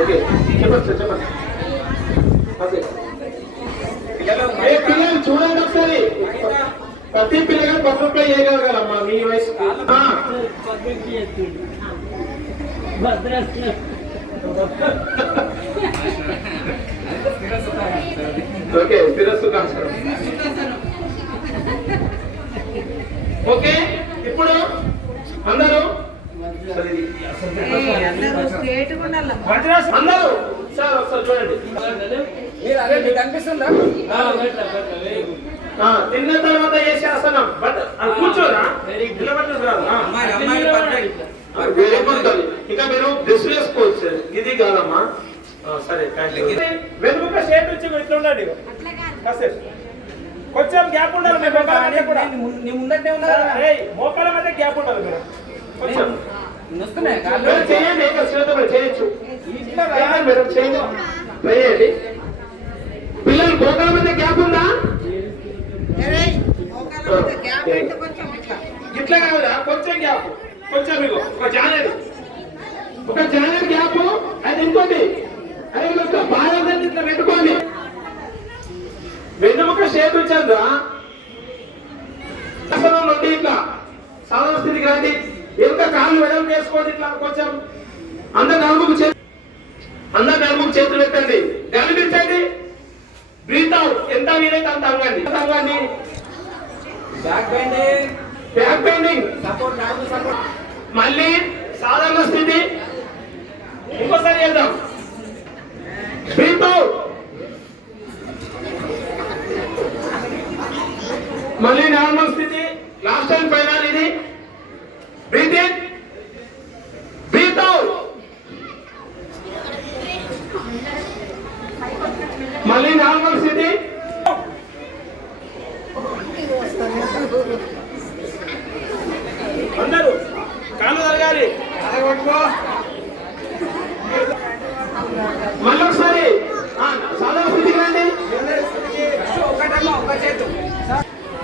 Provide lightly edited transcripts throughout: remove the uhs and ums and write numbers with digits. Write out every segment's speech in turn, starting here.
Okay చెప్పండి sir చెప్పండి. Okay పిల్లలు చూడండి ఒకసారి, ప్రతి పిల్లగా బటర్ఫ్లై చేయగలగాలమ్మా మీ వయసు. ఓకే శిరస్సుకాసనం. ఓకే ఇప్పుడు అందరూ అందరూ సార్ ఒకసారి చూడండి. కనిపిస్తుందా? తిన్న తర్వాత చేసే ఆసనం, బట్ అది కూర్చోరా నిలబడ్డది కాదు. ఇంకా మీరు డ్రెస్ వేసుకోవచ్చు, ఇది కాదమ్మా. సరే వెనుక షేప్ వచ్చి ఇట్లా ఉండండి కాసేపు, కొంచెం గ్యాప్ ఉండాలి. ముందంటే ఉన్నారు, మోకాల మధ్య గ్యాప్ ఉండాలి. మీరు కొంచెం చేయండి, చేయొచ్చు మేడం, చేయండి. పిల్లలు మోకాల మధ్య గ్యాప్ ఉందా? ఇట్లా కాదురా, కొంచెం గ్యాప్, కొంచెం ఇగో ఒక జానెడ్ గ్యాప్. అది ఇంకోటి, అది బాగా ఇట్లా పెట్టుకోండి. వెన్నెముక షేప్ ఇచ్చారా నుండి ఇట్లా సాధారణ స్థితికి రండి. ఎలుక కాళ్ళు వెడల్పు చేసుకోండి. ఇట్లా కొంచెం అందరు నడుముకు చేతులు పెట్టండి, గలిపించండి. బ్రీత్ అవుట్, ఎంత వీలైతే అంత అంగండి. బ్యాక్ బెండింగ్ మళ్ళీ సాధారణ స్థితి. ఇంకోసారి చేద్దాం. బ్రీత్ అవుట్, మళ్ళీ నార్మల్ స్థితి. లాస్ట్ అండ్ ఫైనల్ ఇది. బ్రీత్ ఇన్, బ్రీత్ అవుట్, మళ్ళీ నార్మల్ స్థితి. అందరూ కాళ్ళు జరగాలి. మళ్ళీ ఒకసారి సాధారణ స్థితికి రండి.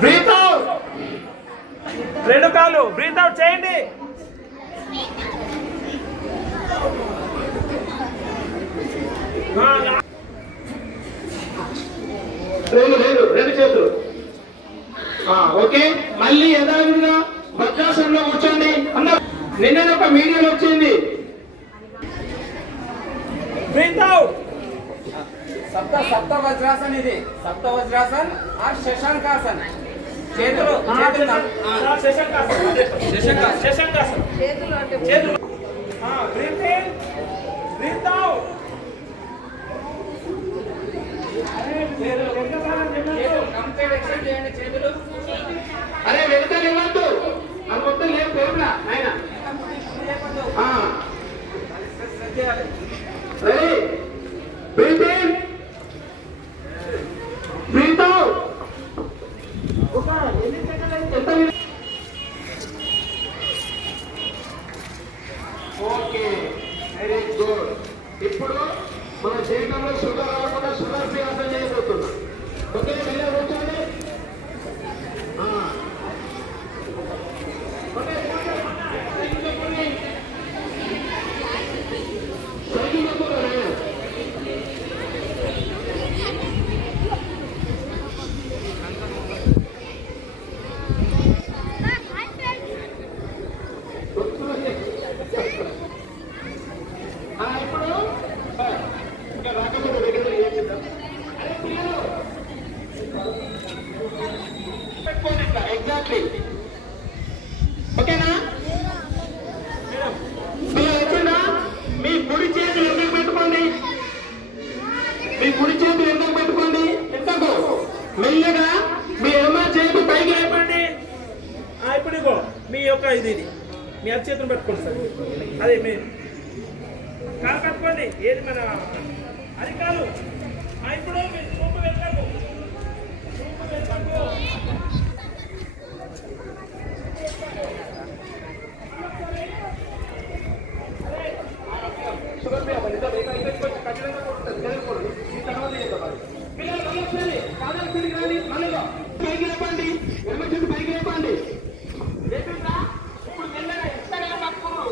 బ్రీత్ అవుట్, రెండు కాళ్ళు బ్రీత్ అవుట్ చేయండి. రెండు చేతులు. ఓకే మళ్ళీ యథావిధిగా వజ్రాసనంలో కూర్చోండి. అందరూ నిన్న ఒక మీడియం వచ్చింది. Breath out. సప్త వజ్రాసన్, ఇది సప్త వజ్రాసన్ ఆర్ శశాంకాసన్. చేతులు శశాంకాసన్. Breath in, breath out. అరే వెనుక ఇవ్వద్దు, అది మొత్తం లేదు పేరులా ఆయన. Ready, breath in, breath out. Okay very good. ఇప్పుడు మన శరీరంలో షుగర్ రాకుండా షుగర్ ఫ్రీ ఆసనం చేయబోతున్నాం. ఓకే వెళ్ళి కూర్చోండి. ఎగ్జాక్ట్లీ ఓకేనా? వచ్చిందా? మీ కుడి చేతులు ఎందుకు పెట్టుకోండి, మీ కుడి చేతులు ఎందుకు పెట్టుకోండి. ఎంతకు మెల్లగా మీ ఎడమ చేతి పైకి లేపండి. ఇప్పుడు ఇగో మీ యొక్క ఇది మీ అతి చేతులు పెట్టుకోండి సార్. అదే మీ కాలు కట్టుకోండి. ఏది మన అరికాలు. ఇప్పుడు చూపు వెళ్ళకు, చూపు వెళ్ళకు. పైకి లేపండి, ఎడమ చేతి పైకి లేపండి. ఇప్పుడు మెల్లగా ఎక్కడ పట్టుకోరు.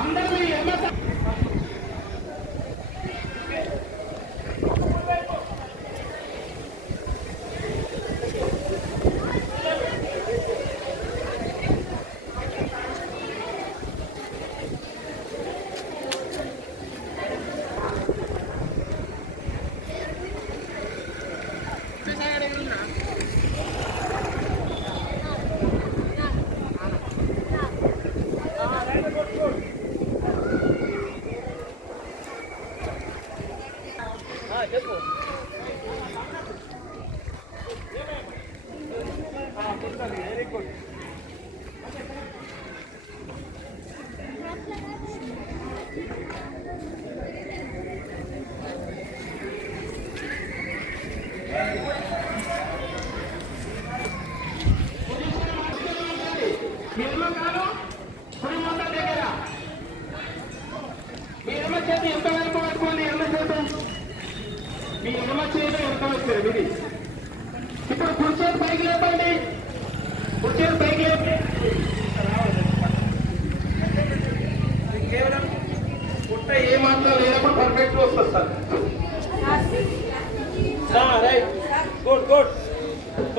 అందరూ మీ ఎమ్మెల్యే మీ ఎమ్మకాలు కుడి మొక్క దగ్గర మీ ఎమ్మ చేతి ఎంత వరకు పట్టుకోండి. ఎమ్మ చేతి మీ ఎమ్మ చేతి ఎంత వచ్చారు ఇది. ఇప్పుడు కుర్చీలు పైకి లేపండి. కుర్చీలు పైకి లేపండి. కేవలం పుట్ట ఏ మాత్రం లేనప్పుడు పర్ఫెక్ట్ వస్తుంది sir. Right, good good.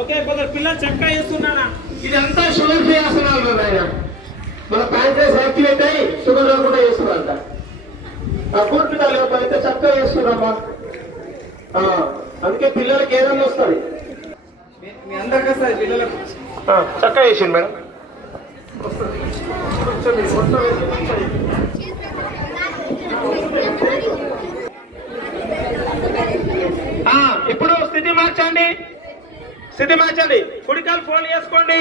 Okay కొందరు పిల్లలు చక్కగా చేస్తున్నారా. ఇదంతా షుగర్ ఫ్రీ ఆసనాలు ఆయన. మన ప్యాంట్రెస్ యాక్టివేట్ అయ్యి షుగర్ రాకుండా చేస్తున్నారంట. ఆ కూర్చుంటా లేకపోతే చక్కగా చేస్తున్నామా. అందుకే పిల్లలకి ఏదన్నా వస్తుంది. మీ అందరికి వస్తుంది పిల్లలకు. చక్కగా చేసింది మేడం. ఇప్పుడు స్థితి మార్చండి. స్థితి మార్చండి. కుడికాలు ఫోల్డ్ చేసుకోండి.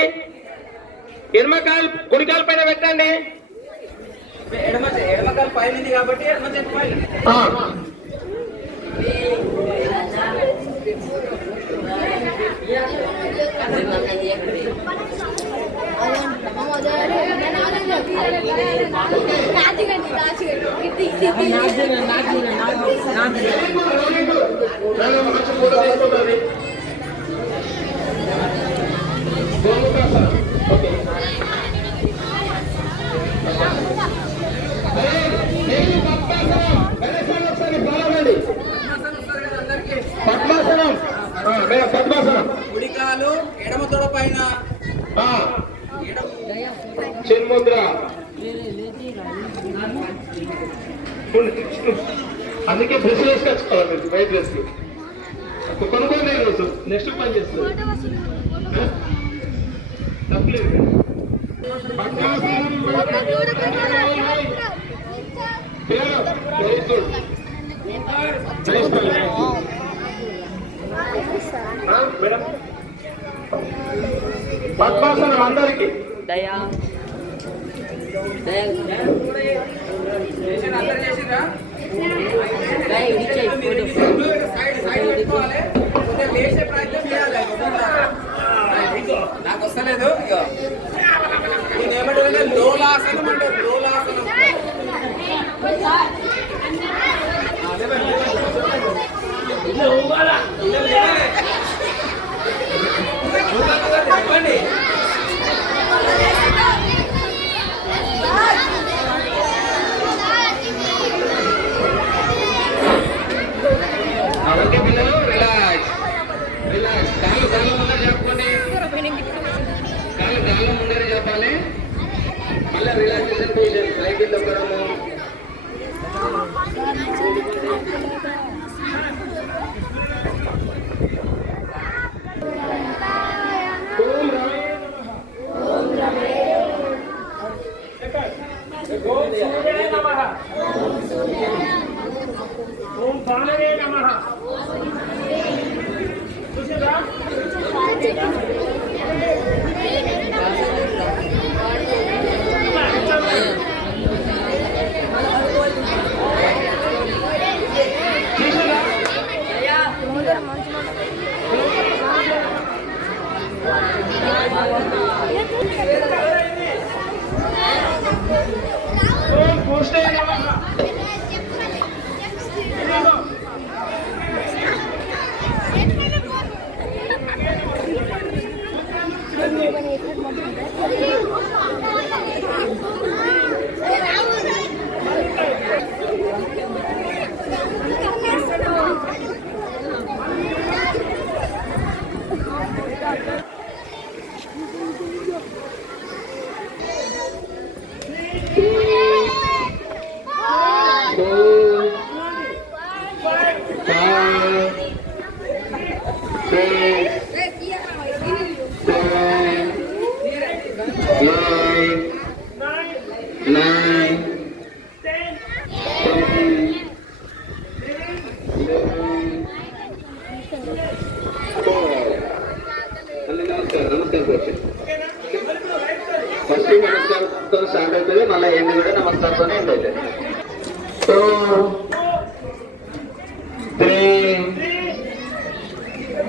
ఎడమకాలు కుడికాలు పైన పెట్టండి. ఎడమకాలు పైన ఉంది కాబట్టి ఎడమ చేతి పైన. పద్మాసనం. పద్మాసనం. కుడికాలు ఎడమ తొడ పైన. చిన్ముద్ర. అందుకే డ్రెస్ వేసుకొచ్చుకోవాలి. వైట్ డ్రెస్ కొనుక్కోండి. రోజు నెక్స్ట్ పని చేస్తుంది. తప్పలేదు. Very good. మేడం పద్మాసనం అందరికి. అందరు చేసిందా? లేచే ప్రయత్నం చేయాలి. నాకు వస్తలేదు. ఇక నేను ఏమంటే లోలాసనం అంటే లోలాసనం. చెప్పండి. ఓకే పిల్లలు రిలాక్స్ రిలాక్స్. కాళ్ళు కాళ్ళ ముందర చెప్పుకోండి. కాళ్ళు కాళ్ళ ముందరే చెప్పాలి. మళ్ళీ రిలాక్సేషన్ చేయండి. సైకిల్ దొక్కడము. ఓం భానవే నమః. చూసారా? ఓం కృష్ణే నమః. ఫస్ట్ నమస్కారంతో స్టార్ట్ అవుతుంది, మళ్ళీ ఏంటి కూడా నమస్కారంతోనే ఎండ్ అవుతుంది. 2, 3,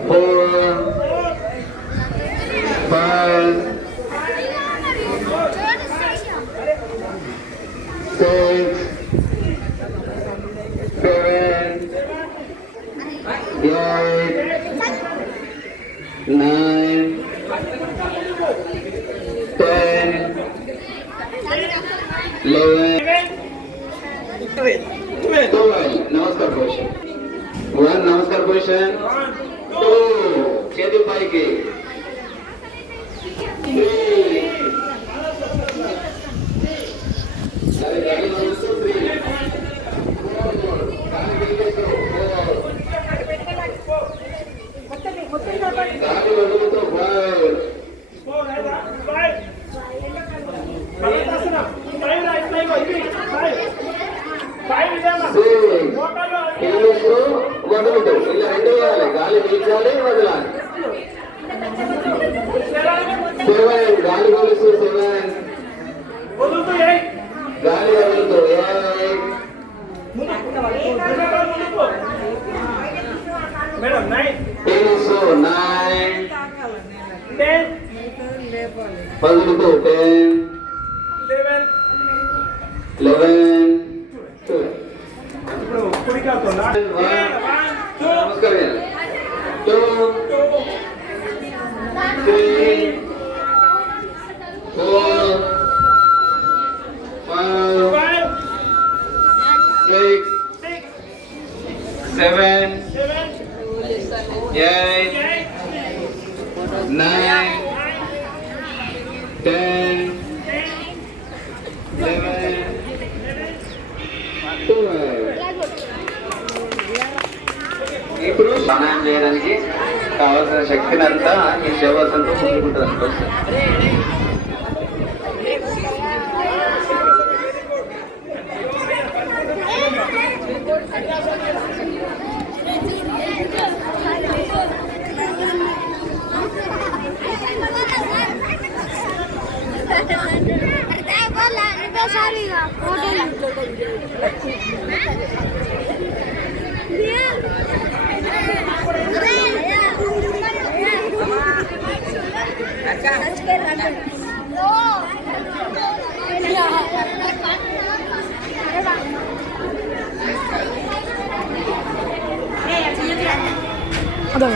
4, 5, 6, 7, 8, 9, 10, 11, 12. నమస్కార పొజిషన్. 1 నమస్కార పొజిషన్. 2 చేతి పైకి. 3 వదులుతూ ఇలా 2 వేయాలి, గాలి పీల్చాలి వదలాలి. 7 గాలి కొలుసు. 7 గాలి వదులుతూ. 8 9 వదులుతూ. 10 11 నమస్కారం. 2 3 4 5 6 7 8 9 10 11 12. ఇప్పుడు స్నానం చేయడానికి కావాల్సిన శక్తిని అంతా ఈ శవాసంతో ముందుకుంటుంది అనుకోవచ్చు. అదే